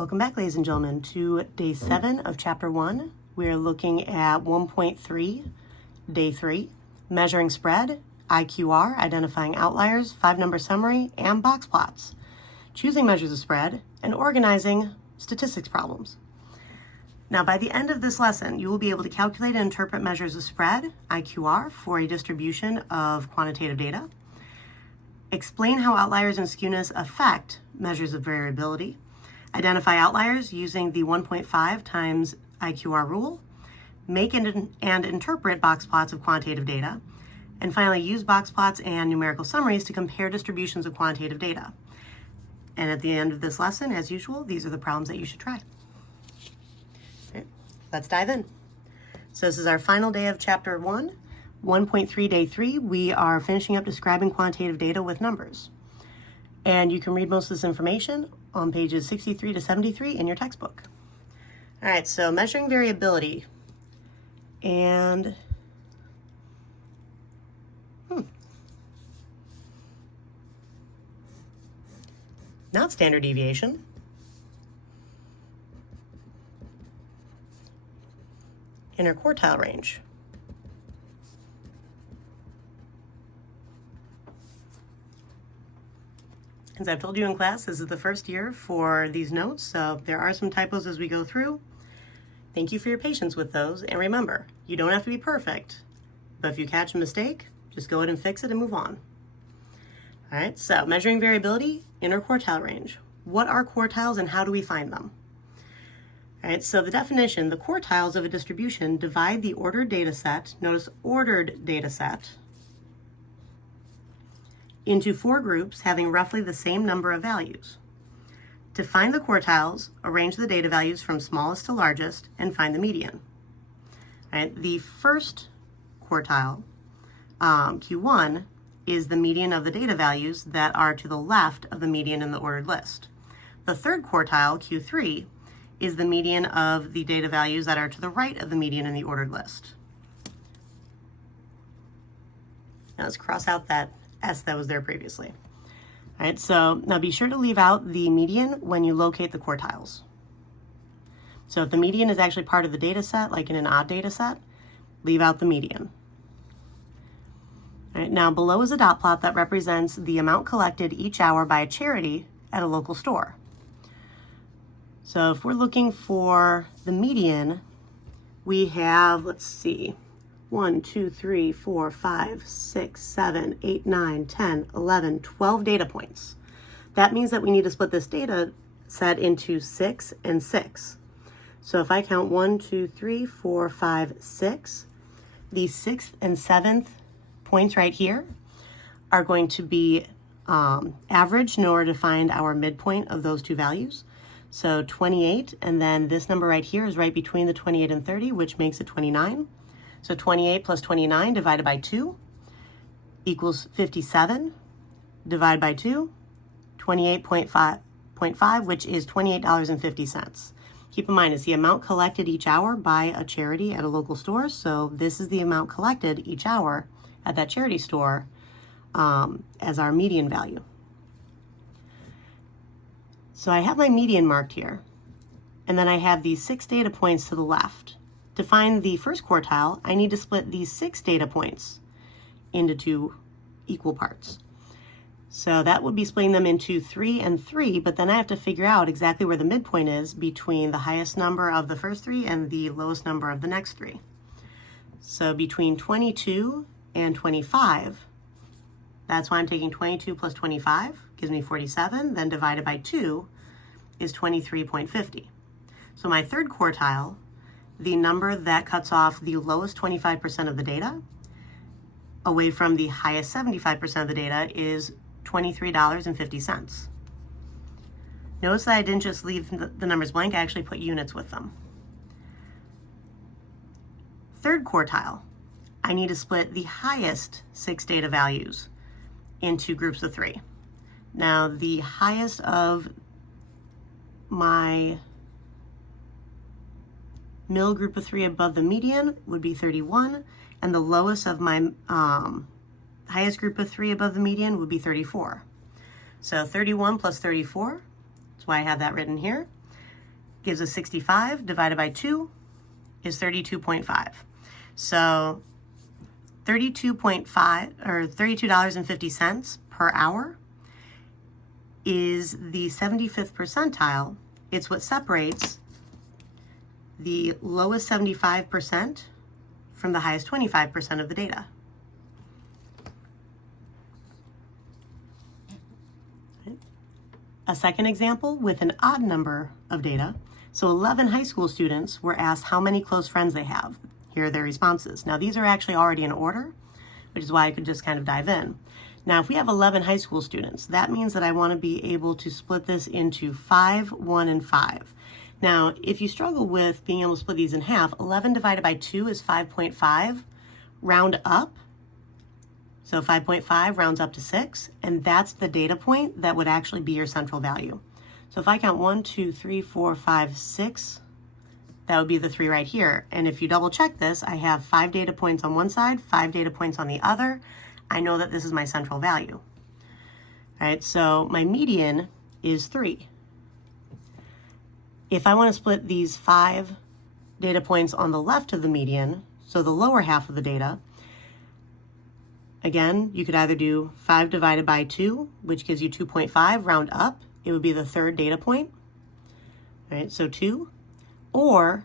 Welcome back, ladies and gentlemen, to day 7 of chapter 1. We're looking at 1.3, day 3, measuring spread, IQR, identifying outliers, 5-number summary, and box plots, choosing measures of spread, and organizing statistics problems. Now, by the end of this lesson, you will be able to calculate and interpret measures of spread, IQR, for a distribution of quantitative data, explain how outliers and skewness affect measures of variability, identify outliers using the 1.5 times IQR rule, make and interpret box plots of quantitative data, and finally use box plots and numerical summaries to compare distributions of quantitative data. And at the end of this lesson, as usual, these are the problems that you should try. Okay, let's dive in. So this is our final day of chapter 1, 1.3, day 3. We are finishing up describing quantitative data with numbers. And you can read most of this information on pages 63 to 73 in your textbook. All right, so measuring variability. And not standard deviation. Interquartile range. As I've told you in class, this is the first year for these notes, so there are some typos as we go through. Thank you for your patience with those, and remember, you don't have to be perfect, but if you catch a mistake, just go ahead and fix it and move on. All right, so measuring variability, interquartile range. What are quartiles and how do we find them? All right, so the definition, the quartiles of a distribution divide the ordered data set, notice ordered data set, into 4 groups having roughly the same number of values. To find the quartiles, arrange the data values from smallest to largest and find the median. All right, the first quartile, Q1, is the median of the data values that are to the left of the median in the ordered list. The third quartile, Q3, is the median of the data values that are to the right of the median in the ordered list. Now let's cross out that S that was there previously. All right, so now be sure to leave out the median when you locate the quartiles. So if the median is actually part of the data set, like in an odd data set, leave out the median. All right, now below is a dot plot that represents the amount collected each hour by a charity at a local store. So if we're looking for the median, we have, let's see, 1, 2, 3, 4, 5, 6, 7, 8, 9, 10, 11, 12 data points. That means that we need to split this data set into 6 and 6. So if I count 1, 2, 3, 4, 5, 6, the 6th and 7th points right here are going to be averaged in order to find our midpoint of those two values. So 28, and then this number right here is right between the 28 and 30, which makes it 29. So 28 plus 29 divided by 2 equals 57. Divide by 2, 28.5, which is $28.50. Keep in mind, it's the amount collected each hour by a charity at a local store. So this is the amount collected each hour at that charity store as our median value. So I have my median marked here, and then I have these 6 data points to the left. To find the first quartile, I need to split these 6 data points into 2 equal parts. So that would be splitting them into 3 and 3, but then I have to figure out exactly where the midpoint is between the highest number of the first 3 and the lowest number of the next 3. So between 22 and 25, that's why I'm taking 22 plus 25, gives me 47, then divided by 2 is 23.50. So my third quartile, the number that cuts off the lowest 25% of the data away from the highest 75% of the data, is $23.50. Notice that I didn't just leave the numbers blank, I actually put units with them. Third quartile, I need to split the highest 6 data values into groups of 3. Now, the highest of my middle group of 3 above the median would be 31, and the lowest of my highest group of 3 above the median would be 34. So 31 plus 34, that's why I have that written here. gives us 65 divided by 2 is 32.5. So 32.5 or $32.50 per hour is the 75th percentile. It's what separates the lowest 75% from the highest 25% of the data. A second example with an odd number of data. So 11 high school students were asked how many close friends they have. Here are their responses. Now these are actually already in order, which is why I could just kind of dive in. Now if we have 11 high school students, that means that I want to be able to split this into 5, 1, and 5. Now if you struggle with being able to split these in half, 11 divided by 2 is 5.5. Round up. So 5.5 rounds up to 6, and that's the data point that would actually be your central value. So if I count 1, 2, 3, 4, 5, 6, that would be the 3 right here. And if you double check this, I have 5 data points on one side, 5 data points on the other. I know that this is my central value. All right, so my median is 3. If I want to split these 5 data points on the left of the median, so the lower half of the data, again, you could either do 5 divided by 2, which gives you 2.5, round up. It would be the third data point, right? So 2. Or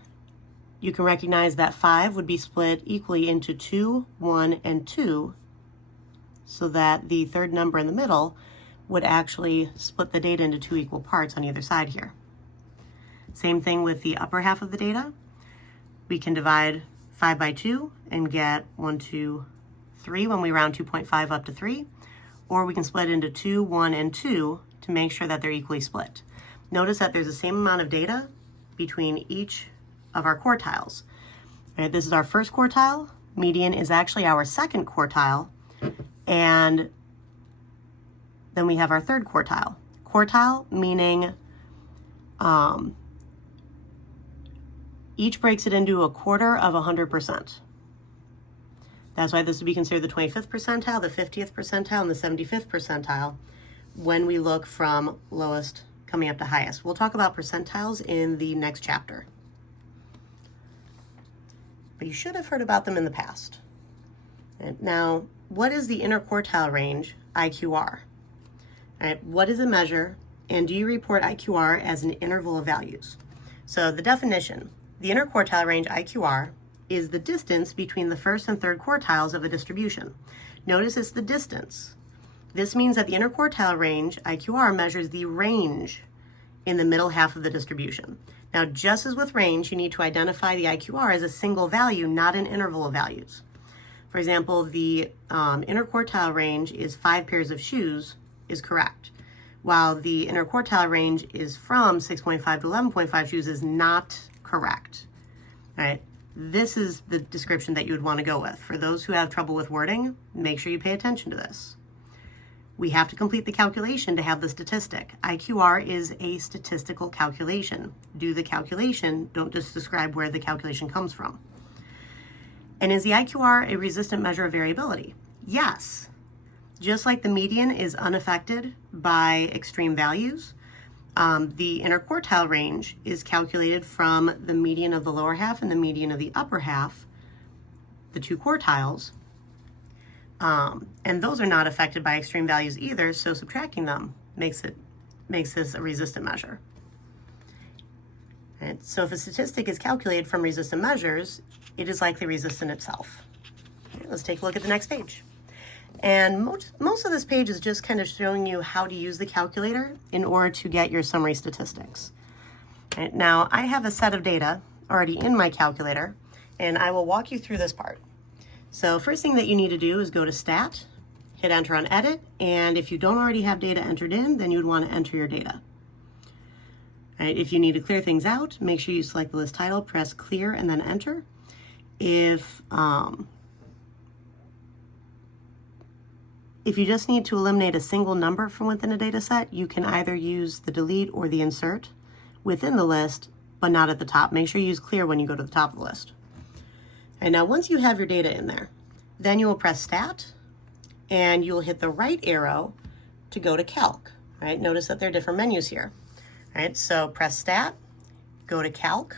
you can recognize that 5 would be split equally into 2, 1, and 2, so that the third number in the middle would actually split the data into 2 equal parts on either side here. Same thing with the upper half of the data. We can divide 5 by 2 and get 1, 2, 3 when we round 2.5 up to 3, or we can split into 2, 1, and 2 to make sure that they're equally split. Notice that there's the same amount of data between each of our quartiles. All right, this is our first quartile. Median is actually our second quartile, and then we have our third quartile. Quartile meaning each breaks it into a quarter of 100%. That's why this would be considered the 25th percentile, the 50th percentile, and the 75th percentile when we look from lowest coming up to highest. We'll talk about percentiles in the next chapter. But you should have heard about them in the past. And now, what is the interquartile range, IQR? All right, what does it measure, and do you report IQR as an interval of values? So the definition, the interquartile range, IQR, is the distance between the first and third quartiles of a distribution. Notice it's the distance. This means that the interquartile range, IQR, measures the range in the middle half of the distribution. Now, just as with range, you need to identify the IQR as a single value, not an interval of values. For example, the interquartile range is 5 pairs of shoes is correct, while the interquartile range is from 6.5 to 11.5 shoes is not correct. All right. This is the description that you would want to go with. For those who have trouble with wording, make sure you pay attention to this. We have to complete the calculation to have the statistic. IQR is a statistical calculation. Do the calculation, don't just describe where the calculation comes from. And is the IQR a resistant measure of variability? Yes. Just like the median is unaffected by extreme values, the interquartile range is calculated from the median of the lower half and the median of the upper half, the 2 quartiles, and those are not affected by extreme values either, so subtracting them makes this a resistant measure. Right? So if a statistic is calculated from resistant measures, it is likely resistant itself. Okay, let's take a look at the next page. And most of this page is just kind of showing you how to use the calculator in order to get your summary statistics. Right, now, I have a set of data already in my calculator, and I will walk you through this part. So first thing that you need to do is go to Stat, hit Enter on Edit, and if you don't already have data entered in, then you would want to enter your data. Right, if you need to clear things out, make sure you select the list title, press Clear, and then Enter. If you just need to eliminate a single number from within a data set, you can either use the delete or the insert within the list, but not at the top. Make sure you use clear when you go to the top of the list. And now once you have your data in there, then you will press Stat, and you'll hit the right arrow to go to Calc. Right? Notice that there are different menus here. Right? So press Stat, go to Calc,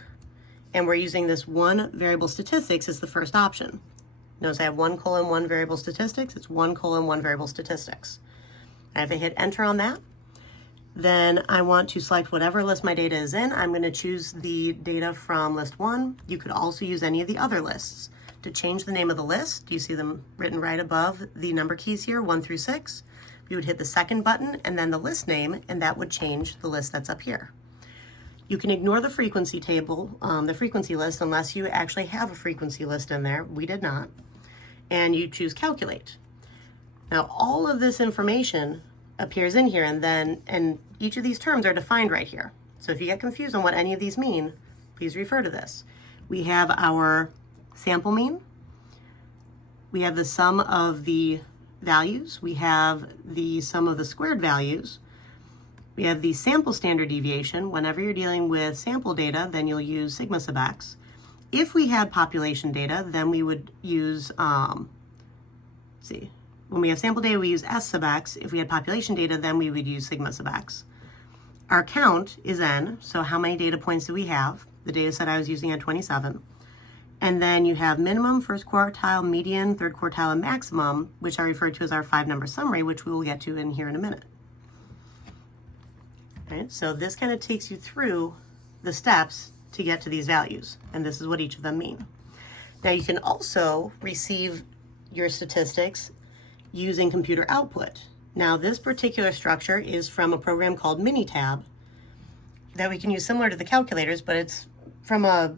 and we're using this one variable statistics as the first option. Notice I have 1:1 variable statistics. It's 1:1 variable statistics. And if I hit enter on that, then I want to select whatever list my data is in. I'm going to choose the data from list 1. You could also use any of the other lists. To change the name of the list, you see them written right above the number keys here, 1 through 6. You would hit the second button and then the list name, and that would change the list that's up here. You can ignore the frequency table, the frequency list, unless you actually have a frequency list in there. We did not. And you choose calculate. Now all of this information appears in here, and each of these terms are defined right here. So if you get confused on what any of these mean, please refer to this. We have our sample mean, we have the sum of the values, we have the sum of the squared values, we have the sample standard deviation. Whenever you're dealing with sample data, then you'll use sigma sub x. If we had population data, then we would use, when we have sample data, we use S sub x. If we had population data, then we would use sigma sub x. Our count is n, so how many data points do we have? The data set I was using had 27. And then you have minimum, first quartile, median, third quartile, and maximum, which I refer to as our 5-number summary, which we will get to in here in a minute. All right, so this kind of takes you through the steps to get to these values, and this is what each of them mean. Now you can also receive your statistics using computer output. Now this particular structure is from a program called Minitab that we can use similar to the calculators, but it's from a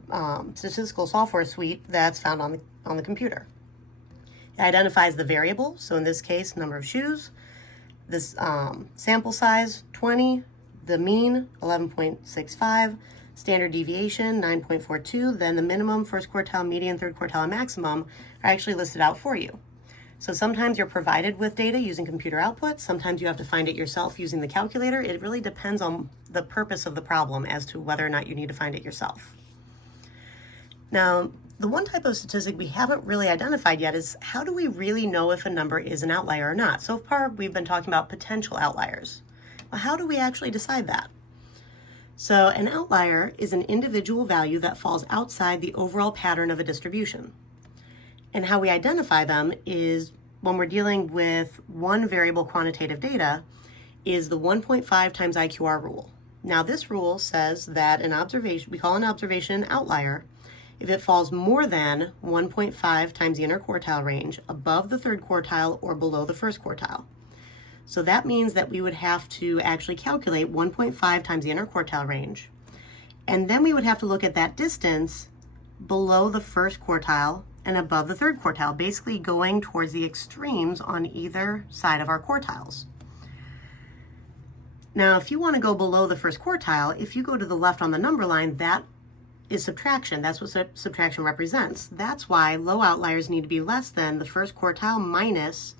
statistical software suite that's found on the computer. It identifies the variable, so in this case, number of shoes, this sample size, 20, the mean, 11.65, standard deviation, 9.42, then the minimum, first quartile, median, third quartile, and maximum are actually listed out for you. So sometimes you're provided with data using computer output, sometimes you have to find it yourself using the calculator. It really depends on the purpose of the problem as to whether or not you need to find it yourself. Now, the one type of statistic we haven't really identified yet is how do we really know if a number is an outlier or not? So far, we've been talking about potential outliers. Well, how do we actually decide that? So an outlier is an individual value that falls outside the overall pattern of a distribution. And how we identify them is when we're dealing with one variable quantitative data is the 1.5 times IQR rule. Now this rule says that an observation, we call an observation an outlier if it falls more than 1.5 times the inner quartile range, above the third quartile or below the first quartile. So that means that we would have to actually calculate 1.5 times the inner quartile range, and then we would have to look at that distance below the first quartile and above the third quartile, basically going towards the extremes on either side of our quartiles. Now, if you want to go below the first quartile, if you go to the left on the number line, that is subtraction. That's what subtraction represents. That's why low outliers need to be less than the first quartile minus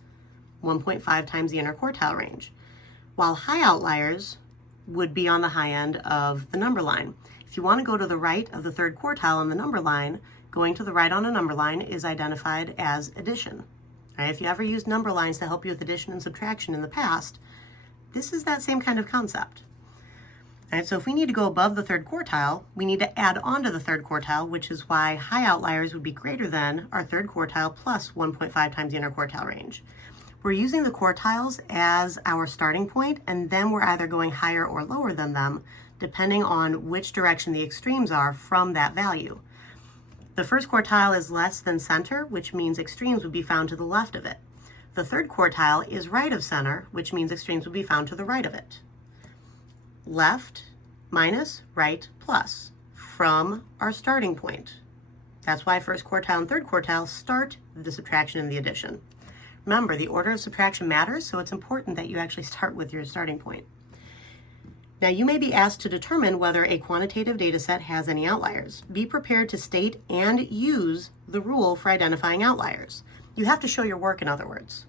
1.5 times the inner quartile range, while high outliers would be on the high end of the number line. If you want to go to the right of the third quartile on the number line, going to the right on a number line is identified as addition. Right? If you ever used number lines to help you with addition and subtraction in the past, this is that same kind of concept. Right, so if we need to go above the third quartile, we need to add on to the third quartile, which is why high outliers would be greater than our third quartile plus 1.5 times the inner quartile range. We're using the quartiles as our starting point, and then we're either going higher or lower than them, depending on which direction the extremes are from that value. The first quartile is less than center, which means extremes would be found to the left of it. The third quartile is right of center, which means extremes would be found to the right of it. Left minus right plus from our starting point. That's why first quartile and third quartile start the subtraction and the addition. Remember, the order of subtraction matters, so it's important that you actually start with your starting point. Now, you may be asked to determine whether a quantitative data set has any outliers. Be prepared to state and use the rule for identifying outliers. You have to show your work, in other words.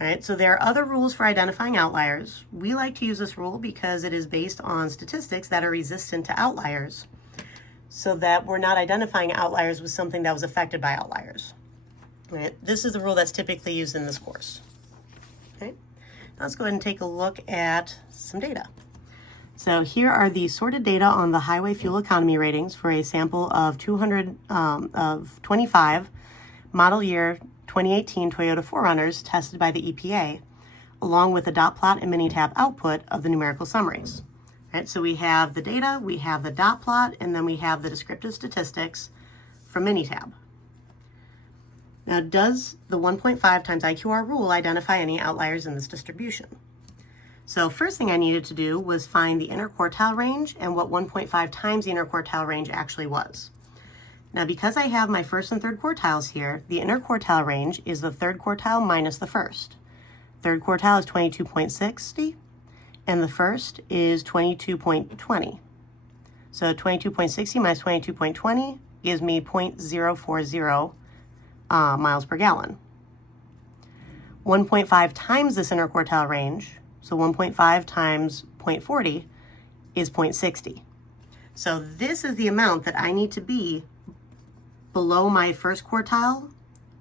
All right, so there are other rules for identifying outliers. We like to use this rule because it is based on statistics that are resistant to outliers, so that we're not identifying outliers with something that was affected by outliers. All right, this is the rule that's typically used in this course. Okay, now let's go ahead and take a look at some data. So here are the sorted data on the highway fuel economy ratings for a sample of 25 model year 2018 Toyota 4Runners tested by the EPA, along with the dot plot and Minitab output of the numerical summaries. Right, so we have the data, we have the dot plot, and then we have the descriptive statistics from Minitab. Now, does the 1.5 times IQR rule identify any outliers in this distribution? So first thing I needed to do was find the interquartile range and what 1.5 times the interquartile range actually was. Now, because I have my first and third quartiles here, the interquartile range is the third quartile minus the first. Third quartile is 22.60, and the first is 22.20. So 22.60 minus 22.20 gives me 0.040 miles per gallon. 1.5 times this interquartile range, so 1.5 times 0.40 is 0.60. So this is the amount that I need to be below my first quartile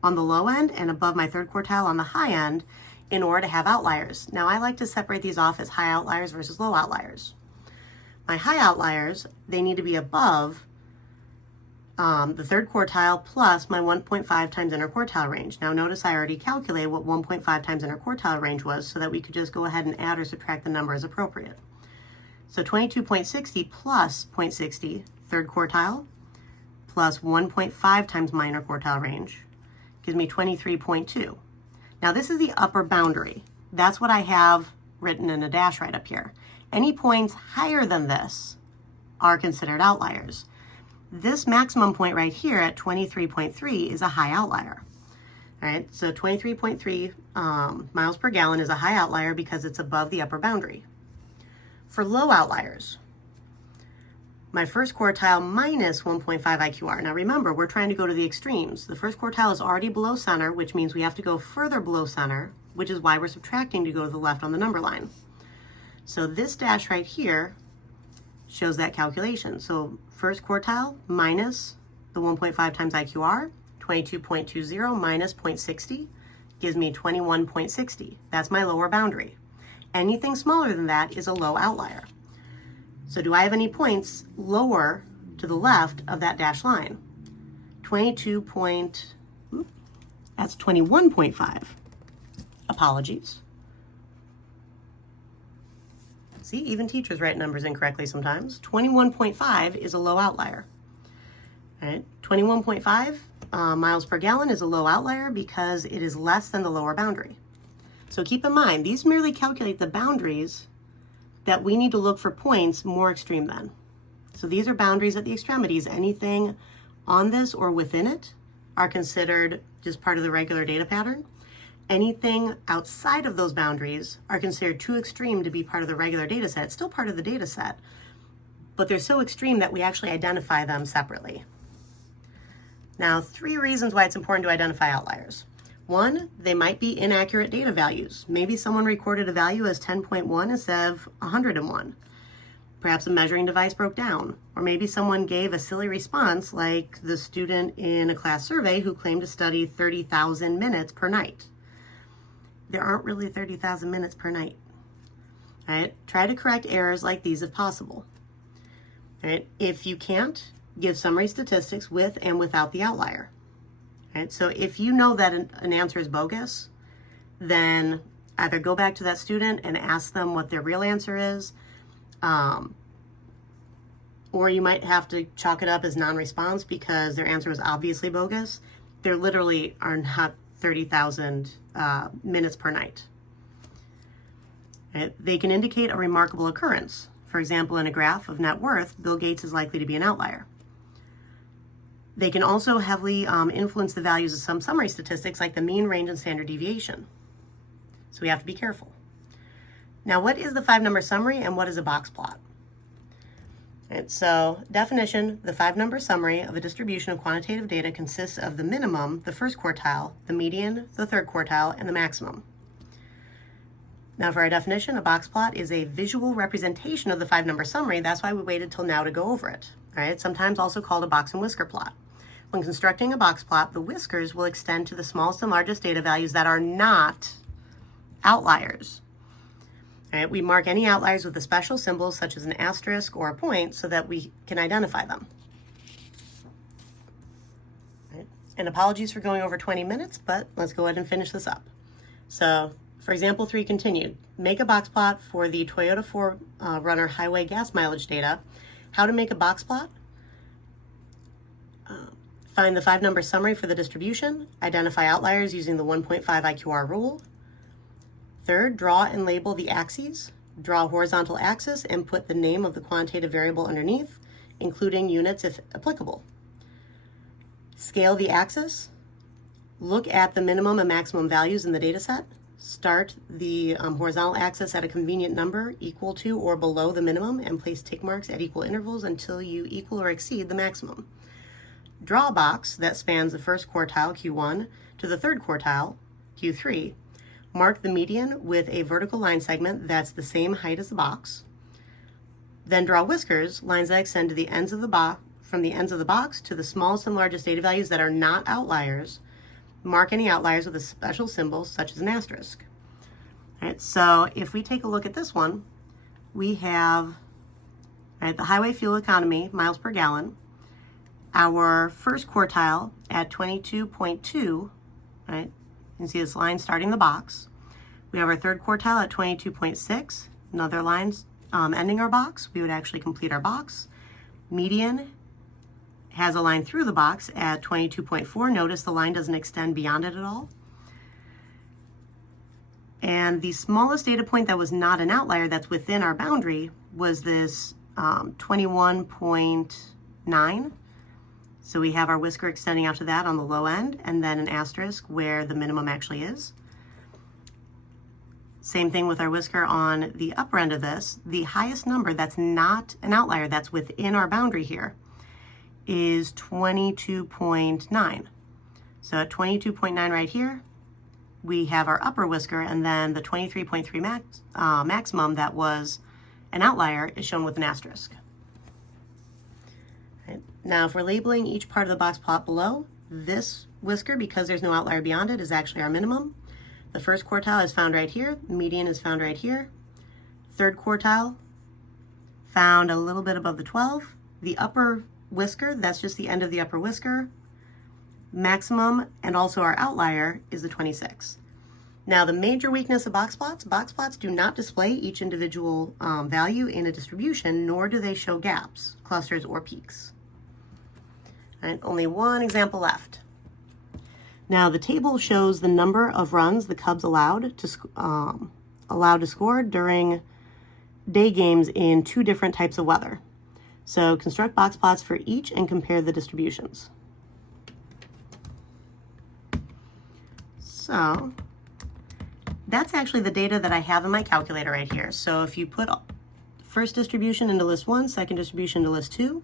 on the low end and above my third quartile on the high end in order to have outliers. Now, I like to separate these off as high outliers versus low outliers. My high outliers, they need to be above the third quartile plus my 1.5 times interquartile range. Now notice I already calculated what 1.5 times interquartile range was so that we could just go ahead and add or subtract the number as appropriate. So 22.60 plus 0.60, third quartile, plus 1.5 times my interquartile range gives me 23.2. Now this is the upper boundary. That's what I have written in a dash right up here. Any points higher than this are considered outliers. This maximum point right here at 23.3 is a high outlier. All right, so 23.3 miles per gallon is a high outlier because it's above the upper boundary. For low outliers, my first quartile minus 1.5 IQR. Now remember, we're trying to go to the extremes. The first quartile is already below center, which means we have to go further below center, which is why we're subtracting to go to the left on the number line. So this dash right here shows that calculation. So first quartile minus the 1.5 times IQR, 22.20 minus 0.60 gives me 21.60. That's my lower boundary. Anything smaller than that is a low outlier. So do I have any points lower to the left of that dashed line? 21.5. Apologies. See, even teachers write numbers incorrectly sometimes. 21.5 is a low outlier. All right, 21.5 miles per gallon is a low outlier because it is less than the lower boundary. So keep in mind, these merely calculate the boundaries that we need to look for points more extreme than. So these are boundaries at the extremities. Anything on this or within it are considered just part of the regular data pattern. Anything outside of those boundaries are considered too extreme to be part of the regular data set. It's still part of the data set, but they're so extreme that we actually identify them separately. Now, 3 reasons why it's important to identify outliers. 1, they might be inaccurate data values. Maybe someone recorded a value as 10.1 instead of 101. Perhaps a measuring device broke down, or maybe someone gave a silly response like the student in a class survey who claimed to study 30,000 minutes per night. There aren't really 30,000 minutes per night. All right? Try to correct errors like these if possible. All right? If you can't, give summary statistics with and without the outlier. All right? So if you know that an answer is bogus, then either go back to that student and ask them what their real answer is, or you might have to chalk it up as non-response because their answer was obviously bogus. There literally are not 30,000 minutes per night. Right? They can indicate a remarkable occurrence. For example, in a graph of net worth, Bill Gates is likely to be an outlier. They can also heavily influence the values of some summary statistics like the mean, range, and standard deviation. So we have to be careful. Now, what is the 5-number summary and what is a box plot? Right, so definition, the 5-number summary of a distribution of quantitative data consists of the minimum, the first quartile, the median, the third quartile, and the maximum. Now for our definition, a box plot is a visual representation of the 5-number summary. That's why we waited till now to go over it. All right, sometimes also called a box and whisker plot. When constructing a box plot, the whiskers will extend to the smallest and largest data values that are not outliers. All right, we mark any outliers with a special symbol such as an asterisk or a point so that we can identify them. All right. And apologies for going over 20 minutes, but let's go ahead and finish this up. So for example 3 continued, make a box plot for the Toyota 4Runner highway gas mileage data. How to make a box plot? Find the 5-number summary for the distribution. Identify outliers using the 1.5 IQR rule. Third, draw and label the axes. Draw a horizontal axis and put the name of the quantitative variable underneath, including units if applicable. Scale the axis. Look at the minimum and maximum values in the data set. Start the horizontal axis at a convenient number equal to or below the minimum and place tick marks at equal intervals until you equal or exceed the maximum. Draw a box that spans the first quartile, Q1, to the third quartile, Q3. Mark the median with a vertical line segment that's the same height as the box. Then draw whiskers, lines that extend to the ends of the box, from the ends of the box to the smallest and largest data values that are not outliers. Mark any outliers with a special symbol such as an asterisk. All right, so if we take a look at this one, we have the highway fuel economy, miles per gallon. Our first quartile at 22.2, right? You can see this line starting the box. We have our third quartile at 22.6, another line ending our box. We would actually complete our box. Median has a line through the box at 22.4. Notice the line doesn't extend beyond it at all. And the smallest data point that was not an outlier that's within our boundary was this 21.9. So we have our whisker extending out to that on the low end, and then an asterisk where the minimum actually is. Same thing with our whisker on the upper end of this. The highest number that's not an outlier that's within our boundary here is 22.9. So at 22.9 right here, we have our upper whisker, and then the 23.3 maximum that was an outlier is shown with an asterisk. Now, if we're labeling each part of the box plot below, this whisker, because there's no outlier beyond it, is actually our minimum. The first quartile is found right here. Median is found right here. Third quartile, found a little bit above the 12. The upper whisker, that's just the end of the upper whisker. Maximum, and also our outlier, is the 26. Now, the major weakness of box plots do not display each individual value in a distribution, nor do they show gaps, clusters, or peaks. And only one example left. Now the table shows the number of runs the Cubs allowed to score during day games in 2 different types of weather. So construct box plots for each and compare the distributions. So that's actually the data that I have in my calculator right here. So if you put first distribution into list 1, second distribution into list 2,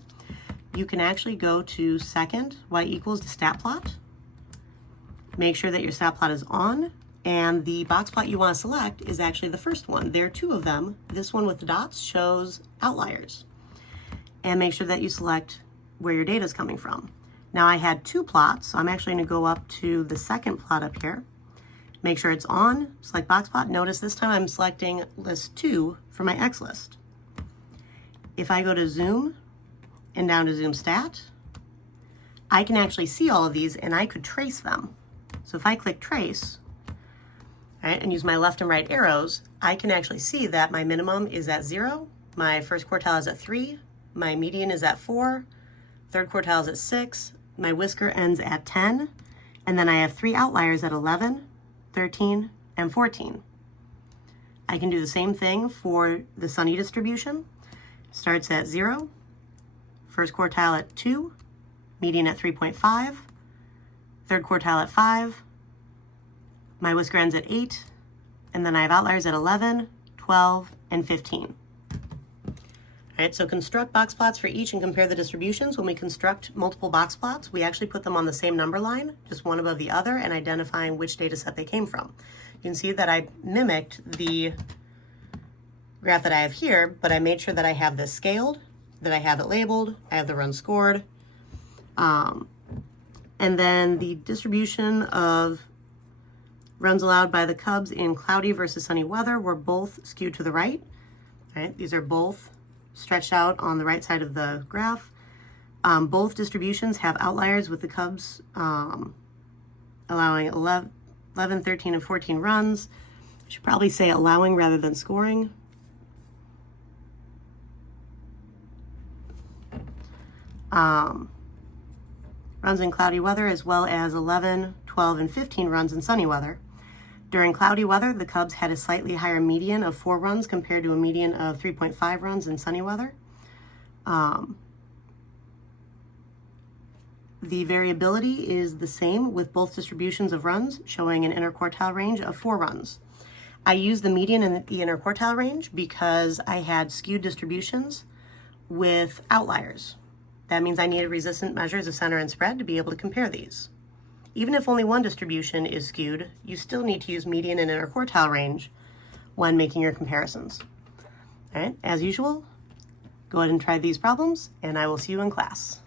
you can actually go to second, y equals to stat plot. Make sure that your stat plot is on, and the box plot you want to select is actually the first one. There are 2 of them. This one with the dots shows outliers. And make sure that you select where your data is coming from. Now I had 2 plots, so I'm actually going to go up to the second plot up here. Make sure it's on, select box plot. Notice this time I'm selecting list 2 for my X list. If I go to zoom, and down to zoom stat, I can actually see all of these and I could trace them. So if I click trace, right, and use my left and right arrows, I can actually see that my minimum is at 0, my first quartile is at 3, my median is at 4, third quartile is at 6, my whisker ends at 10, and then I have 3 outliers at 11, 13, and 14. I can do the same thing for the sunny distribution. Starts at 0, first quartile at 2, median at 3.5, third quartile at 5, my whisker ends at 8, and then I have outliers at 11, 12, and 15. All right, so construct box plots for each and compare the distributions. When we construct multiple box plots, we actually put them on the same number line, just one above the other, and identifying which data set they came from. You can see that I mimicked the graph that I have here, but I made sure that I have this scaled, that I have it labeled, I have the run scored, and then the distribution of Runs allowed by the Cubs in cloudy versus sunny weather were both skewed to the right. All right, these are both stretched out on the right side of the graph. Both distributions have outliers, with the Cubs allowing 11, 13, and 14 runs. I should probably say allowing rather than scoring. Runs in cloudy weather, as well as 11, 12, and 15 runs in sunny weather. During cloudy weather, the Cubs had a slightly higher median of 4 runs compared to a median of 3.5 runs in sunny weather. The variability is the same with both distributions of runs, showing an interquartile range of 4 runs. I used the median and the interquartile range because I had skewed distributions with outliers. That means I needed resistant measures of center and spread to be able to compare these. Even if only one distribution is skewed, you still need to use median and interquartile range when making your comparisons. All right, as usual, go ahead and try these problems, and I will see you in class.